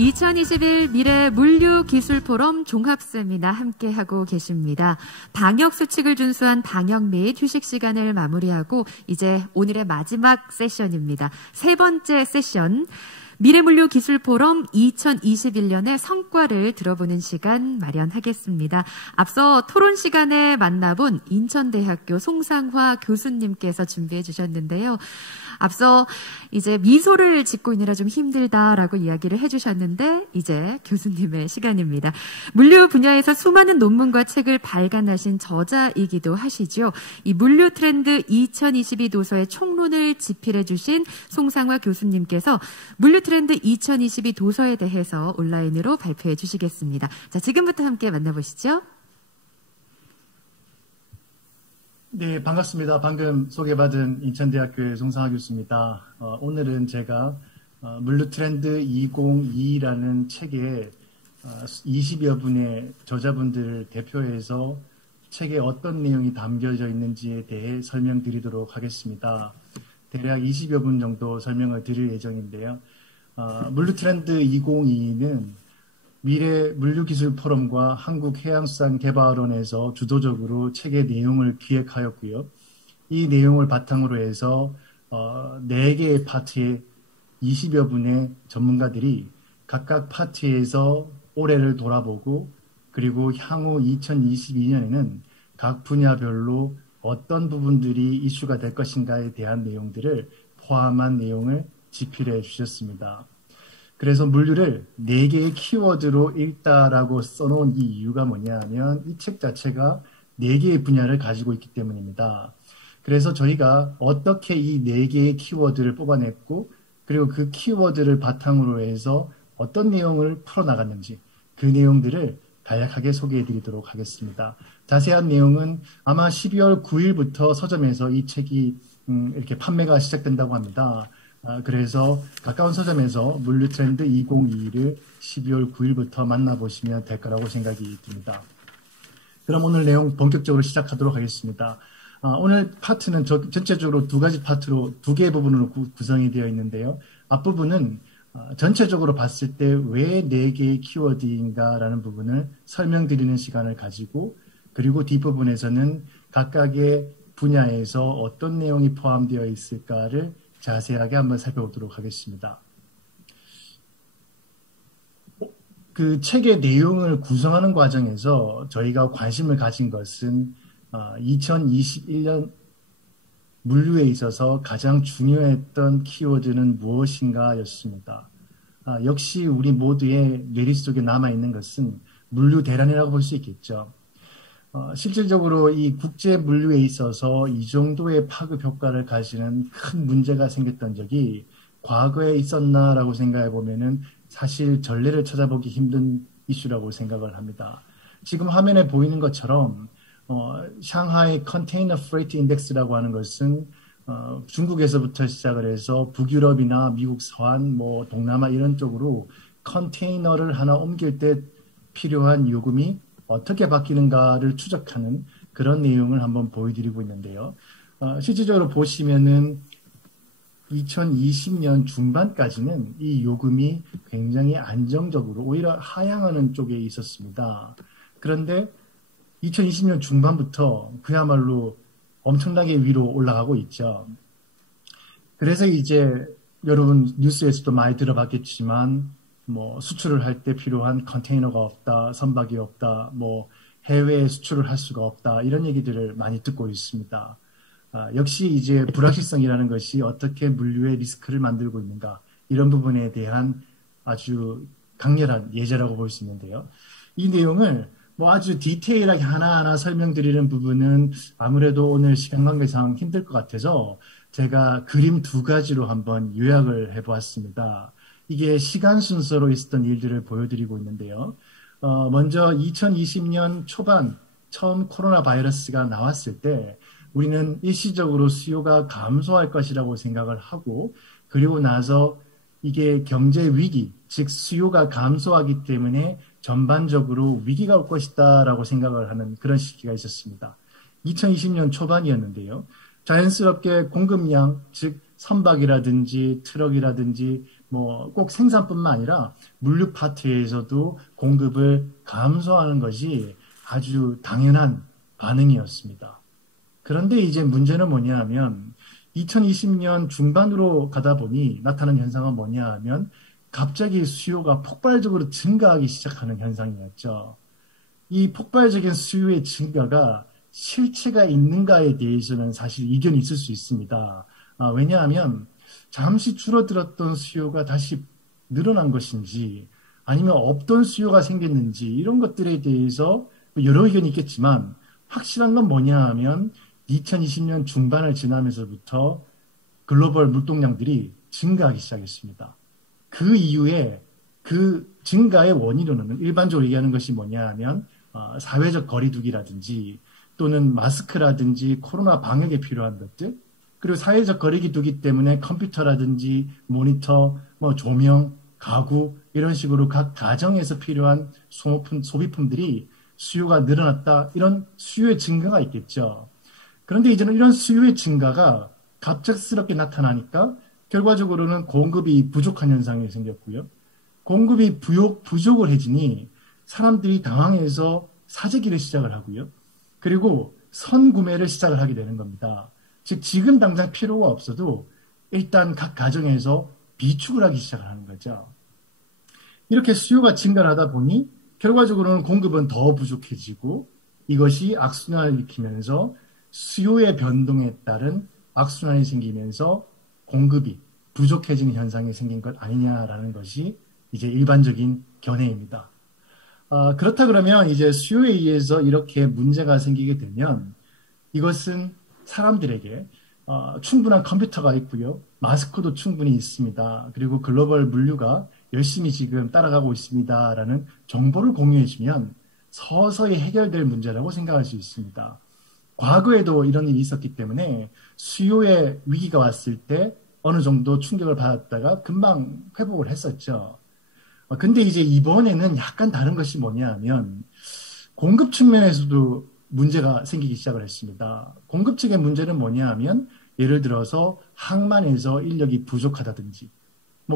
2021 미래 물류기술포럼 종합세미나 함께하고 계십니다. 방역수칙을 준수한 방역 및 휴식 시간을 마무리하고 이제 오늘의 마지막 세션입니다. 세 번째 세션. 미래물류기술포럼 2021년의 성과를 들어보는 시간 마련하겠습니다. 앞서 토론 시간에 만나본 인천대학교 송상화 교수님께서 준비해 주셨는데요. 앞서 이제 미소를 짓고 있느라 좀 힘들다라고 이야기를 해주셨는데 이제 교수님의 시간입니다. 물류 분야에서 수많은 논문과 책을 발간하신 저자이기도 하시죠. 이 물류 트렌드 2022 도서의 총론을 집필해 주신 송상화 교수님께서 물류 트렌드 2022 도서에 대해서 온라인으로 발표해 주시겠습니다. 자, 지금부터 함께 만나보시죠. 네, 반갑습니다. 방금 소개받은 인천대학교의 송상화 교수입니다. 오늘은 제가 물류 트렌드 2022라는 책에 20여 분의 저자분들을 대표해서 책에 어떤 내용이 담겨져 있는지에 대해 설명드리도록 하겠습니다. 대략 20여 분 정도 설명을 드릴 예정인데요. 물류 트렌드 2022는 미래 물류기술 포럼과 한국해양수산개발원에서 주도적으로 책의 내용을 기획하였고요. 이 내용을 바탕으로 해서 4개의 파트에 20여 분의 전문가들이 각각 파트에서 올해를 돌아보고 그리고 향후 2022년에는 각 분야별로 어떤 부분들이 이슈가 될 것인가에 대한 내용들을 포함한 내용을 집필해 주셨습니다. 그래서 물류를 4개의 키워드로 읽다라고 써놓은 이 이유가 뭐냐면 이 책 자체가 4개의 분야를 가지고 있기 때문입니다. 그래서 저희가 어떻게 이 4개의 키워드를 뽑아냈고 그리고 그 키워드를 바탕으로 해서 어떤 내용을 풀어나갔는지 그 내용들을 간략하게 소개해 드리도록 하겠습니다. 자세한 내용은 아마 12월 9일부터 서점에서 이 책이 이렇게 판매가 시작된다고 합니다. 그래서 가까운 서점에서 물류 트렌드 2022를 12월 9일부터 만나보시면 될 거라고 생각이 듭니다. 그럼 오늘 내용 본격적으로 시작하도록 하겠습니다. 오늘 파트는 전체적으로 2가지 파트로 2개의 부분으로 구성이 되어 있는데요. 앞부분은 전체적으로 봤을 때 왜 4개의 키워드인가라는 부분을 설명드리는 시간을 가지고 그리고 뒷부분에서는 각각의 분야에서 어떤 내용이 포함되어 있을까를 자세하게 한번 살펴보도록 하겠습니다. 그 책의 내용을 구성하는 과정에서 저희가 관심을 가진 것은 2021년 물류에 있어서 가장 중요했던 키워드는 무엇인가 였습니다. 역시 우리 모두의 뇌리 속에 남아있는 것은 물류 대란이라고 볼 수 있겠죠. 실질적으로 이 국제 물류에 있어서 이 정도의 파급 효과를 가지는 큰 문제가 생겼던 적이 과거에 있었나라고 생각해 보면은 사실 전례를 찾아보기 힘든 이슈라고 생각을 합니다. 지금 화면에 보이는 것처럼 샹하이 컨테이너 프레이트 인덱스라고 하는 것은 중국에서부터 시작을 해서 북유럽이나 미국 서안, 동남아 이런 쪽으로 컨테이너를 하나 옮길 때 필요한 요금이 어떻게 바뀌는가를 추적하는 그런 내용을 한번 보여드리고 있는데요. 실질적으로 보시면은 2020년 중반까지는 이 요금이 굉장히 안정적으로 오히려 하향하는 쪽에 있었습니다. 그런데 2020년 중반부터 그야말로 엄청나게 위로 올라가고 있죠. 그래서 이제 여러분 뉴스에서도 많이 들어봤겠지만 수출을 할 때 필요한 컨테이너가 없다, 선박이 없다, 해외에 수출을 할 수가 없다, 이런 얘기들을 많이 듣고 있습니다. 역시 이제 불확실성이라는 것이 어떻게 물류의 리스크를 만들고 있는가, 이런 부분에 대한 아주 강렬한 예제라고 볼 수 있는데요. 이 내용을 아주 디테일하게 하나하나 설명드리는 부분은 아무래도 오늘 시간 관계상 힘들 것 같아서 제가 그림 2가지로 한번 요약을 해보았습니다. 이게 시간 순서로 있었던 일들을 보여드리고 있는데요. 먼저 2020년 초반 처음 코로나 바이러스가 나왔을 때 우리는 일시적으로 수요가 감소할 것이라고 생각을 하고 그리고 나서 이게 경제 위기, 즉 수요가 감소하기 때문에 전반적으로 위기가 올 것이다 라고 생각을 하는 그런 시기가 있었습니다. 2020년 초반이었는데요. 자연스럽게 공급량, 즉 선박이라든지 트럭이라든지 뭐 꼭 생산뿐만 아니라 물류 파트에서도 공급을 감소하는 것이 아주 당연한 반응이었습니다. 그런데 이제 문제는 뭐냐 하면 2020년 중반으로 가다 보니 나타난 현상은 뭐냐 하면 갑자기 수요가 폭발적으로 증가하기 시작하는 현상이었죠. 이 폭발적인 수요의 증가가 실체가 있는가에 대해서는 사실 이견이 있을 수 있습니다. 왜냐하면 잠시 줄어들었던 수요가 다시 늘어난 것인지 아니면 없던 수요가 생겼는지 이런 것들에 대해서 여러 의견이 있겠지만 확실한 건 뭐냐 하면 2020년 중반을 지나면서부터 글로벌 물동량들이 증가하기 시작했습니다. 그 이후에 그 증가의 원인으로는 일반적으로 얘기하는 것이 뭐냐 하면 사회적 거리두기라든지 또는 마스크라든지 코로나 방역에 필요한 것들 그리고 사회적 거리두기 때문에 컴퓨터라든지 모니터, 조명, 가구 이런 식으로 각 가정에서 필요한 소비품들이 수요가 늘어났다 이런 수요의 증가가 있겠죠. 그런데 이제는 이런 수요의 증가가 갑작스럽게 나타나니까 결과적으로는 공급이 부족한 현상이 생겼고요. 공급이 부족을 해지니 사람들이 당황해서 사재기를 시작을 하고요. 그리고 선구매를 시작을 하게 되는 겁니다. 즉 지금 당장 필요가 없어도 일단 각 가정에서 비축을 하기 시작을 하는 거죠. 이렇게 수요가 증가하다 보니 결과적으로는 공급은 더 부족해지고 이것이 악순환을 일으키면서 수요의 변동에 따른 악순환이 생기면서 공급이 부족해지는 현상이 생긴 것 아니냐라는 것이 이제 일반적인 견해입니다. 그렇다 그러면 이제 수요에 의해서 이렇게 문제가 생기게 되면 이것은 사람들에게 충분한 컴퓨터가 있고요. 마스크도 충분히 있습니다. 그리고 글로벌 물류가 열심히 지금 따라가고 있습니다라는 정보를 공유해 주면 서서히 해결될 문제라고 생각할 수 있습니다. 과거에도 이런 일이 있었기 때문에 수요의 위기가 왔을 때 어느 정도 충격을 받았다가 금방 회복을 했었죠. 근데 이제 이번에는 약간 다른 것이 뭐냐 하면 공급 측면에서도 문제가 생기기 시작을 했습니다. 공급 측의 문제는 뭐냐 하면 예를 들어서 항만에서 인력이 부족하다든지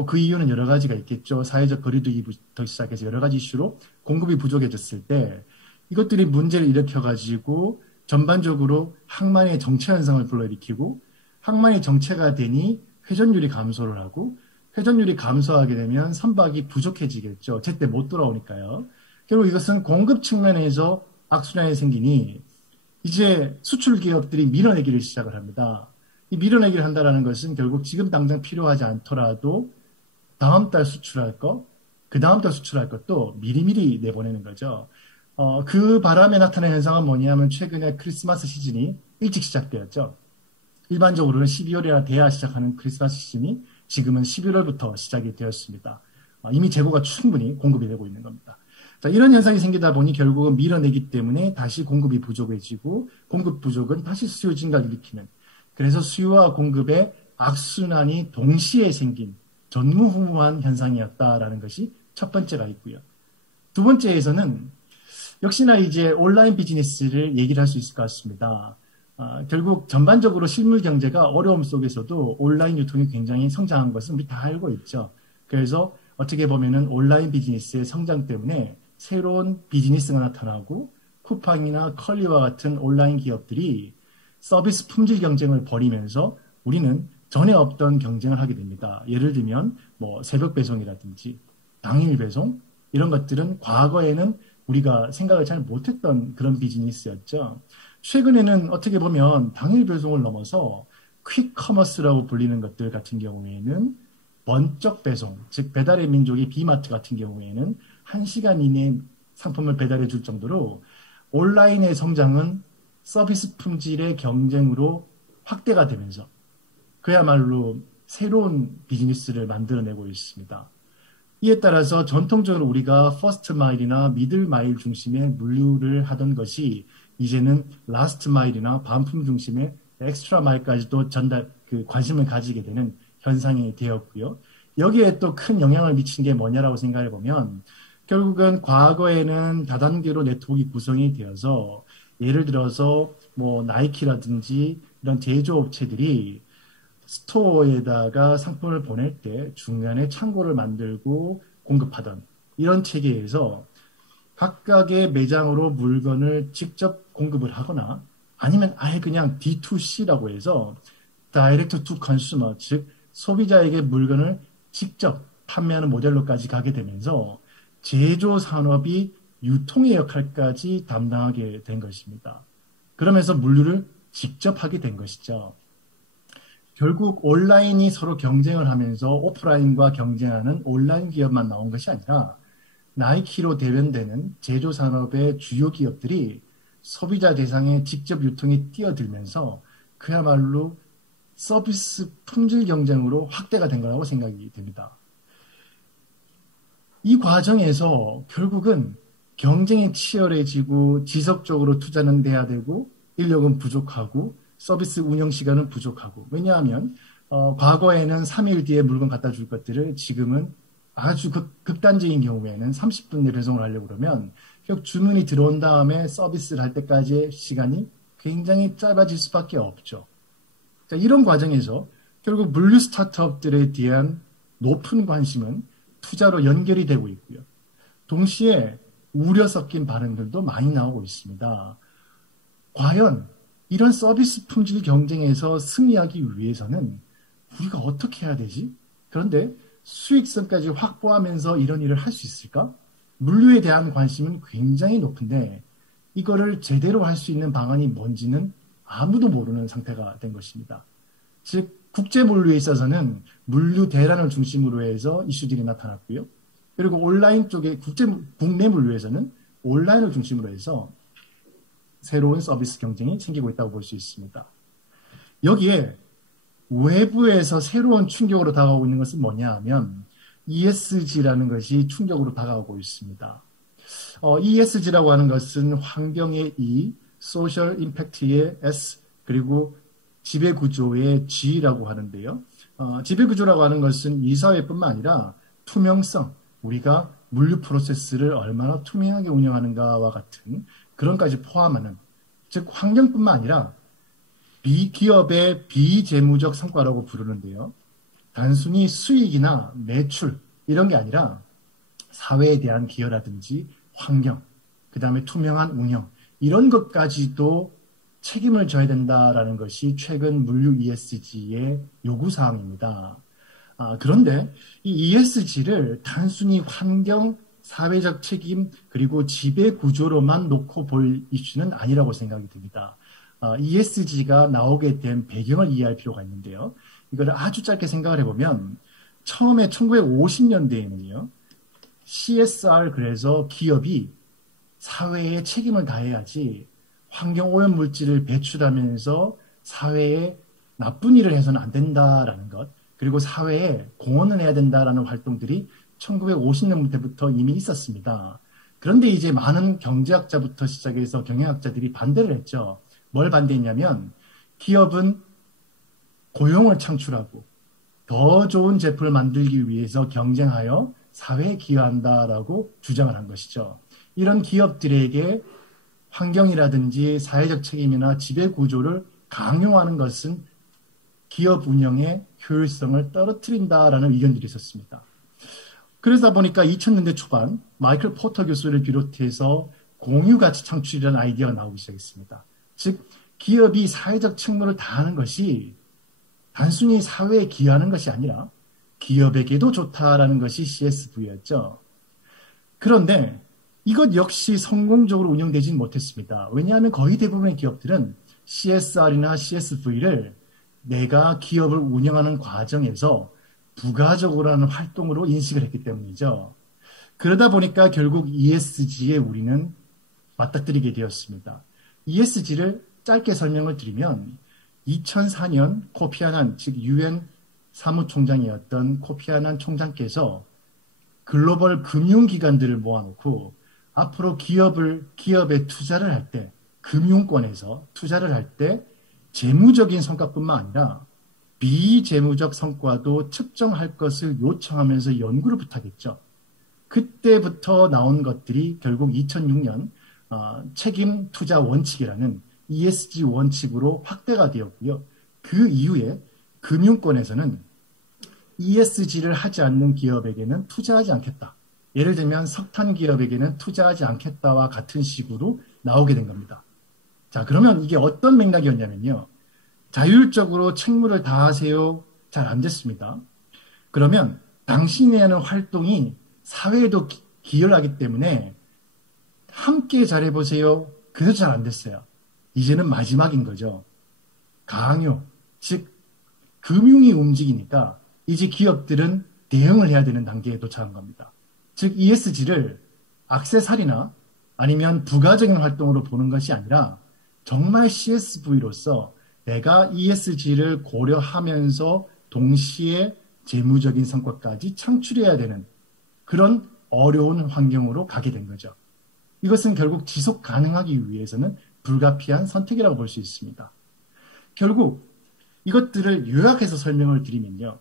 그 이유는 여러 가지가 있겠죠. 사회적 거리두기부터 시작해서 여러 가지 이슈로 공급이 부족해졌을 때 이것들이 문제를 일으켜가지고 전반적으로 항만의 정체 현상을 불러일으키고 항만이 정체가 되니 회전율이 감소를 하고 회전율이 감소하게 되면 선박이 부족해지겠죠. 제때 못 돌아오니까요. 결국 이것은 공급 측면에서 악순환이 생기니 이제 수출 기업들이 밀어내기를 시작을 합니다. 이 밀어내기를 한다는 것은 결국 지금 당장 필요하지 않더라도 다음 달 수출할 것, 그 다음 달 수출할 것도 미리미리 내보내는 거죠. 그 바람에 나타난 현상은 뭐냐면 최근에 크리스마스 시즌이 일찍 시작되었죠. 일반적으로는 12월이나 돼야 시작하는 크리스마스 시즌이 지금은 11월부터 시작이 되었습니다. 이미 재고가 충분히 공급이 되고 있는 겁니다. 자, 이런 현상이 생기다 보니 결국은 밀어내기 때문에 다시 공급이 부족해지고 공급 부족은 다시 수요 증가를 일으키는 그래서 수요와 공급의 악순환이 동시에 생긴 전무후무한 현상이었다라는 것이 첫 번째가 있고요. 두 번째에서는 역시나 이제 온라인 비즈니스를 얘기를 할 수 있을 것 같습니다. 결국 전반적으로 실물 경제가 어려움 속에서도 온라인 유통이 굉장히 성장한 것은 우리 다 알고 있죠. 그래서 어떻게 보면은 온라인 비즈니스의 성장 때문에 새로운 비즈니스가 나타나고 쿠팡이나 컬리와 같은 온라인 기업들이 서비스 품질 경쟁을 벌이면서 우리는 전에 없던 경쟁을 하게 됩니다. 예를 들면 새벽 배송이라든지 당일 배송 이런 것들은 과거에는 우리가 생각을 잘 못했던 그런 비즈니스였죠. 최근에는 어떻게 보면 당일 배송을 넘어서 퀵커머스라고 불리는 것들 같은 경우에는 번쩍 배송, 즉 배달의 민족이 비마트 같은 경우에는 1시간 이내에 상품을 배달해 줄 정도로 온라인의 성장은 서비스 품질의 경쟁으로 확대가 되면서 그야말로 새로운 비즈니스를 만들어내고 있습니다. 이에 따라서 전통적으로 우리가 퍼스트 마일이나 미들 마일 중심의 물류를 하던 것이 이제는 라스트 마일이나 반품 중심의 엑스트라 마일까지도 관심을 가지게 되는 현상이 되었고요. 여기에 또 큰 영향을 미친 게 뭐냐라고 생각해 보면 결국은 과거에는 다단계로 네트워크가 구성이 되어서 예를 들어서 나이키라든지 이런 제조업체들이 스토어에다가 상품을 보낼 때 중간에 창고를 만들고 공급하던 이런 체계에서 각각의 매장으로 물건을 직접 공급을 하거나 아니면 아예 그냥 D2C라고 해서 Direct to Consumer, 즉 소비자에게 물건을 직접 판매하는 모델로까지 가게 되면서 제조 산업이 유통의 역할까지 담당하게 된 것입니다. 그러면서 물류를 직접 하게 된 것이죠. 결국 온라인이 서로 경쟁을 하면서 오프라인과 경쟁하는 온라인 기업만 나온 것이 아니라 나이키로 대변되는 제조 산업의 주요 기업들이 소비자 대상의 직접 유통에 뛰어들면서 그야말로 서비스 품질 경쟁으로 확대가 된 거라고 생각이 됩니다. 이 과정에서 결국은 경쟁이 치열해지고 지속적으로 투자는 돼야 되고 인력은 부족하고 서비스 운영 시간은 부족하고 왜냐하면 과거에는 3일 뒤에 물건 갖다 줄 것들을 지금은 아주 극단적인 경우에는 30분 내 배송을 하려고 그러면 결국 주문이 들어온 다음에 서비스를 할 때까지의 시간이 굉장히 짧아질 수밖에 없죠. 자, 이런 과정에서 결국 물류 스타트업들에 대한 높은 관심은 투자로 연결이 되고 있고요. 동시에 우려 섞인 반응들도 많이 나오고 있습니다. 과연 이런 서비스 품질 경쟁에서 승리하기 위해서는 우리가 어떻게 해야 되지? 그런데 수익성까지 확보하면서 이런 일을 할 수 있을까? 물류에 대한 관심은 굉장히 높은데 이거를 제대로 할 수 있는 방안이 뭔지는 아무도 모르는 상태가 된 것입니다. 즉 국제 물류에 있어서는 물류 대란을 중심으로 해서 이슈들이 나타났고요. 그리고 온라인 쪽에 국내 물류에서는 온라인을 중심으로 해서 새로운 서비스 경쟁이 생기고 있다고 볼 수 있습니다. 여기에 외부에서 새로운 충격으로 다가오고 있는 것은 뭐냐 하면 ESG라는 것이 충격으로 다가오고 있습니다. ESG라고 하는 것은 환경의 E, Social Impact의 S, 그리고 지배구조의 G라고 하는데요. 지배구조라고 하는 것은 이사회뿐만 아니라 투명성, 우리가 물류 프로세스를 얼마나 투명하게 운영하는가와 같은 그런까지 포함하는, 즉 환경뿐만 아니라 기업의 비재무적 성과라고 부르는데요. 단순히 수익이나 매출 이런 게 아니라 사회에 대한 기여라든지 환경, 그 다음에 투명한 운영 이런 것까지도 책임을 져야 된다라는 것이 최근 물류 ESG의 요구사항입니다. 그런데 이 ESG를 단순히 환경, 사회적 책임, 그리고 지배 구조로만 놓고 볼 이슈는 아니라고 생각이 듭니다. ESG가 나오게 된 배경을 이해할 필요가 있는데요. 이거를 아주 짧게 생각을 해보면 처음에 1950년대에는요. CSR 그래서 기업이 사회에 책임을 다해야지 환경오염 물질을 배출하면서 사회에 나쁜 일을 해서는 안 된다라는 것, 그리고 사회에 공헌을 해야 된다라는 활동들이 1950년대부터 이미 있었습니다. 그런데 이제 많은 경제학자부터 시작해서 경영학자들이 반대를 했죠. 뭘 반대했냐면 기업은 고용을 창출하고 더 좋은 제품을 만들기 위해서 경쟁하여 사회에 기여한다라고 주장을 한 것이죠. 이런 기업들에게 환경이라든지 사회적 책임이나 지배 구조를 강요하는 것은 기업 운영의 효율성을 떨어뜨린다라는 의견들이 있었습니다. 그러다 보니까 2000년대 초반 마이클 포터 교수를 비롯해서 공유가치 창출이라는 아이디어가 나오기 시작했습니다. 즉 기업이 사회적 책무를 다하는 것이 단순히 사회에 기여하는 것이 아니라 기업에게도 좋다라는 것이 CSV였죠. 그런데 이것 역시 성공적으로 운영되지는 못했습니다. 왜냐하면 거의 대부분의 기업들은 CSR이나 CSV를 내가 기업을 운영하는 과정에서 부가적으로 하는 활동으로 인식을 했기 때문이죠. 그러다 보니까 결국 ESG에 우리는 맞닥뜨리게 되었습니다. ESG를 짧게 설명을 드리면 2004년 코피 아난, 즉 UN 사무총장이었던 코피 아난 총장께서 글로벌 금융기관들을 모아놓고 앞으로 기업에 투자를 할 때, 금융권에서 투자를 할 때 재무적인 성과뿐만 아니라 비재무적 성과도 측정할 것을 요청하면서 연구를 부탁했죠. 그때부터 나온 것들이 결국 2006년 책임 투자 원칙이라는 ESG 원칙으로 확대가 되었고요. 그 이후에 금융권에서는 ESG를 하지 않는 기업에게는 투자하지 않겠다. 예를 들면 석탄 기업에게는 투자하지 않겠다와 같은 식으로 나오게 된 겁니다. 자, 그러면 이게 어떤 맥락이었냐면요. 자율적으로 책무를 다하세요. 잘 안 됐습니다. 그러면 당신이 하는 활동이 사회에도 기여를 하기 때문에 함께 잘해보세요. 그래서 잘 안 됐어요. 이제는 마지막인 거죠. 강요, 즉 금융이 움직이니까 이제 기업들은 대응을 해야 되는 단계에 도착한 겁니다. 즉 ESG를 액세서리나 아니면 부가적인 활동으로 보는 것이 아니라 정말 CSV로서 내가 ESG를 고려하면서 동시에 재무적인 성과까지 창출해야 되는 그런 어려운 환경으로 가게 된 거죠. 이것은 결국 지속 가능하기 위해서는 불가피한 선택이라고 볼 수 있습니다. 결국 이것들을 요약해서 설명을 드리면요.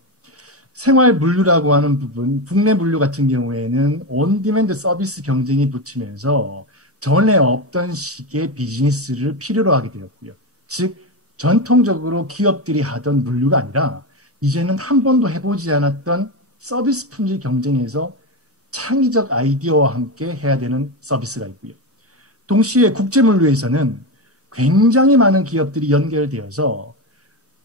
생활 물류라고 하는 부분, 국내 물류 같은 경우에는 온디맨드 서비스 경쟁이 붙으면서 전에 없던 식의 비즈니스를 필요로 하게 되었고요. 즉 전통적으로 기업들이 하던 물류가 아니라 이제는 한 번도 해보지 않았던 서비스 품질 경쟁에서 창의적 아이디어와 함께 해야 되는 서비스가 있고요. 동시에 국제물류에서는 굉장히 많은 기업들이 연결되어서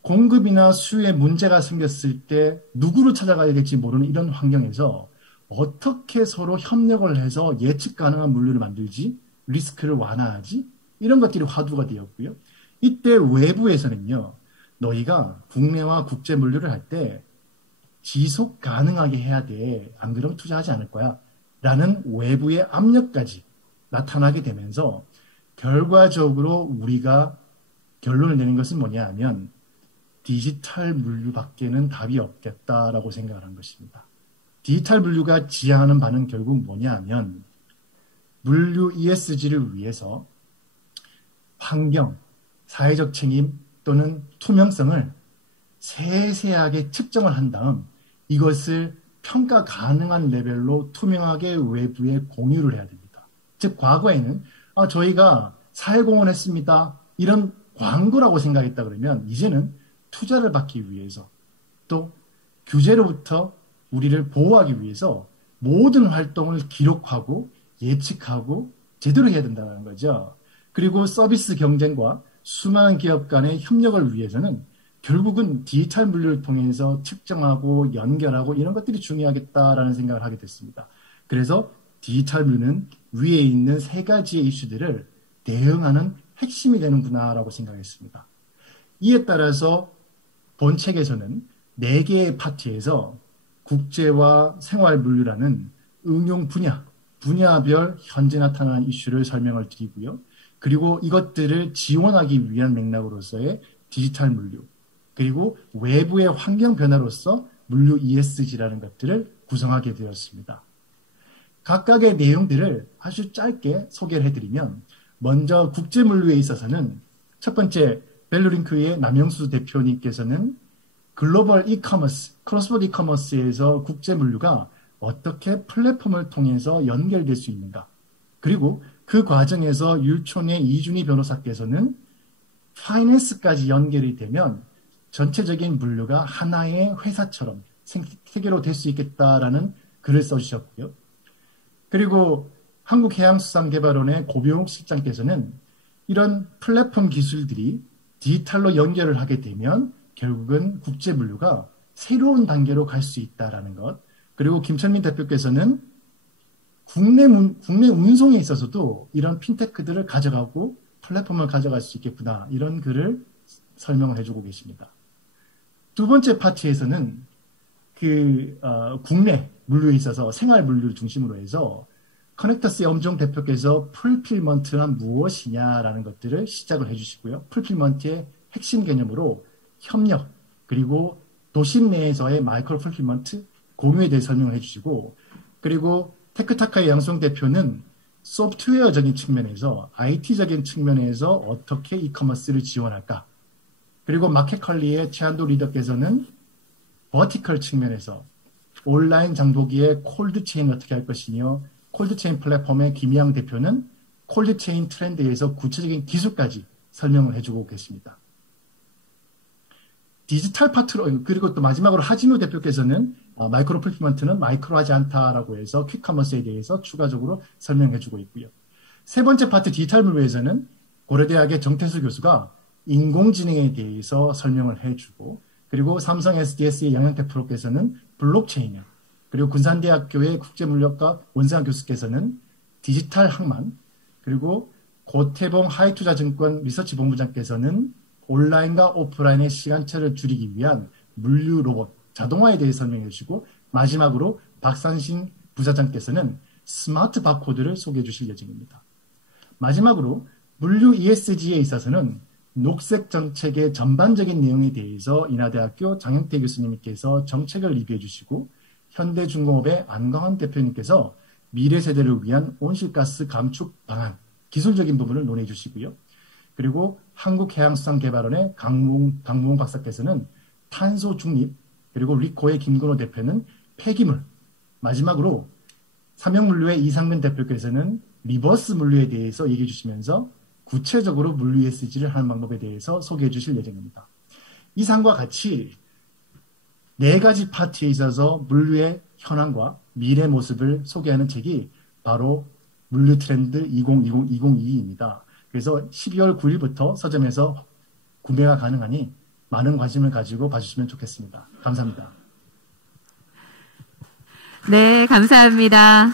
공급이나 수요에 문제가 생겼을 때 누구를 찾아가야 될지 모르는 이런 환경에서 어떻게 서로 협력을 해서 예측 가능한 물류를 만들지, 리스크를 완화하지, 이런 것들이 화두가 되었고요. 이때 외부에서는요, 너희가 국내와 국제 물류를 할 때 지속 가능하게 해야 돼. 안 그러면 투자하지 않을 거야. 라는 외부의 압력까지 나타나게 되면서 결과적으로 우리가 결론을 내는 것은 뭐냐 하면 디지털 물류밖에는 답이 없겠다라고 생각을 한 것입니다. 디지털 물류가 지향하는 바는 결국 뭐냐 하면 물류 ESG를 위해서 환경, 사회적 책임 또는 투명성을 세세하게 측정을 한 다음 이것을 평가 가능한 레벨로 투명하게 외부에 공유를 해야 됩니다. 즉 과거에는 저희가 사회공헌 했습니다. 이런 광고라고 생각했다 그러면 이제는 투자를 받기 위해서 또 규제로부터 우리를 보호하기 위해서 모든 활동을 기록하고 예측하고 제대로 해야 된다는 거죠. 그리고 서비스 경쟁과 수많은 기업 간의 협력을 위해서는 결국은 디지털 물류를 통해서 측정하고 연결하고 이런 것들이 중요하겠다라는 생각을 하게 됐습니다. 그래서 디지털 물류는 위에 있는 세 가지의 이슈들을 대응하는 핵심이 되는구나라고 생각했습니다. 이에 따라서 본 책에서는 4개의 파트에서 국제와 생활 물류라는 응용 분야별 현재 나타나는 이슈를 설명을 드리고요. 그리고 이것들을 지원하기 위한 맥락으로서의 디지털 물류, 그리고 외부의 환경 변화로서 물류 ESG라는 것들을 구성하게 되었습니다. 각각의 내용들을 아주 짧게 소개를 해드리면 먼저 국제 물류에 있어서는 첫 번째 벨로링크의 남영수 대표님께서는 글로벌 이커머스, 크로스보드 이커머스에서 국제 물류가 어떻게 플랫폼을 통해서 연결될 수 있는가. 그리고 그 과정에서 율촌의 이준희 변호사께서는 파이낸스까지 연결이 되면 전체적인 물류가 하나의 회사처럼 세계로 될 수 있겠다라는 글을 써주셨고요. 그리고 한국해양수산개발원의 고병욱 실장께서는 이런 플랫폼 기술들이 디지털로 연결을 하게 되면 결국은 국제 물류가 새로운 단계로 갈 수 있다라는 것. 그리고 김천민 대표께서는 국내 운송에 있어서도 이런 핀테크들을 가져가고 플랫폼을 가져갈 수 있겠구나. 이런 글을 설명을 해주고 계십니다. 두 번째 파트에서는 국내 물류에 있어서 생활 물류를 중심으로 해서 커넥터스의 엄종 대표께서 풀필먼트란 무엇이냐라는 것들을 시작을 해주시고요. 풀필먼트의 핵심 개념으로 협력, 그리고 도심 내에서의 마이크로 풀필먼트, 공유에 대해 설명을 해주시고, 그리고 테크타카의 양송 대표는 소프트웨어적인 측면에서, IT적인 측면에서 어떻게 이커머스를 지원할까. 그리고 마켓컬리의 최한도 리더께서는 버티컬 측면에서 온라인 장보기의 콜드체인 어떻게 할 것이며, 콜드체인 플랫폼의 김희양 대표는 콜드체인 트렌드에서 구체적인 기술까지 설명을 해주고 계십니다. 디지털 파트로, 그리고 또 마지막으로 하진우 대표께서는 마이크로 풀피먼트는 마이크로하지 않다라고 해서 퀵커머스에 대해서 추가적으로 설명해주고 있고요. 세 번째 파트 디지털 물류에서는 고려대학의 정태수 교수가 인공지능에 대해서 설명을 해주고, 그리고 삼성 SDS의 영양태 프로께서는 블록체인이요. 그리고 군산대학교의 국제물리학과 원상학 교수께서는 디지털 항만, 그리고 고태봉 하이투자증권 리서치 본부장께서는 온라인과 오프라인의 시간차를 줄이기 위한 물류 로봇, 자동화에 대해 설명해 주시고, 마지막으로 박산신 부사장께서는 스마트 바코드를 소개해 주실 예정입니다. 마지막으로 물류 ESG에 있어서는 녹색 정책의 전반적인 내용에 대해서 인하대학교 장영태 교수님께서 정책을 리뷰해 주시고, 현대중공업의 안광헌 대표님께서 미래 세대를 위한 온실가스 감축 방안, 기술적인 부분을 논해 주시고요. 그리고 한국해양수산개발원의 강무홍 박사께서는 탄소 중립, 그리고 리코의 김근호 대표는 폐기물, 마지막으로 삼형물류의 이상근 대표께서는 리버스 물류에 대해서 얘기해 주시면서 구체적으로 물류 ESG를 하는 방법에 대해서 소개해 주실 예정입니다. 이상과 같이 4가지 파트에 있어서 물류의 현황과 미래 모습을 소개하는 책이 바로 물류 트렌드 2020-2022입니다. 그래서 12월 9일부터 서점에서 구매가 가능하니 많은 관심을 가지고 봐주시면 좋겠습니다. 감사합니다. 네, 감사합니다.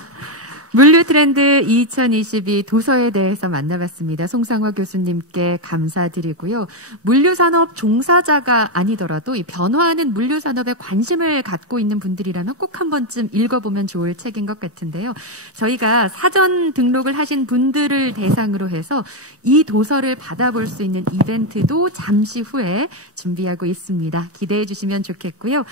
물류 트렌드 2022 도서에 대해서 만나봤습니다. 송상화 교수님께 감사드리고요. 물류산업 종사자가 아니더라도 이 변화하는 물류산업에 관심을 갖고 있는 분들이라면 꼭 한 번쯤 읽어보면 좋을 책인 것 같은데요. 저희가 사전 등록을 하신 분들을 대상으로 해서 이 도서를 받아볼 수 있는 이벤트도 잠시 후에 준비하고 있습니다. 기대해 주시면 좋겠고요.